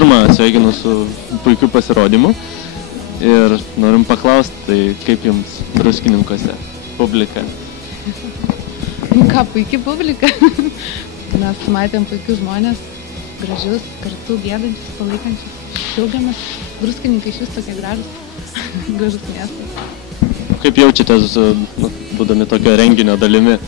pirma, sveikinu su puikiu pasirodymu ir norim paklausti, tai kaip jums Druskininkuose publika? Nu ką, puikiai publika. Mes matėm puikius žmonės, gražius, kartu gėdančius, palaikančius. Džiaugiamės. Druskininkai iš vis tokie gražus miestas. Kaip jaučiatės, būdami tokio renginio dalimi?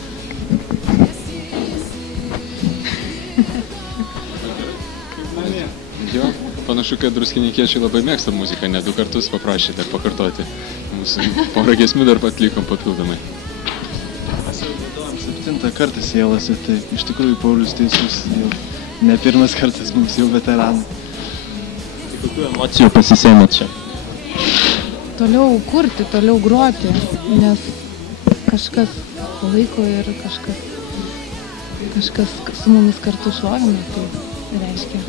Jo, panašu, kad druskininkiečiai labai mėgsta muziką, net 2 kartus paprašėte pakartoti. Mūsų porą giesmių dar atlikom papildomai. Mes jau naudojam 7 kartą sielose, tai iš tikrųjų Paulius teisus, jau ne pirmas kartas mums jau veteranai. Tai kokių emocijų pasisėmėt čia? Toliau kurti, toliau groti, nes kažkas palaiko ir kažkas su mumis kartu šlovina, tai reiškia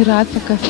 ir atsakas.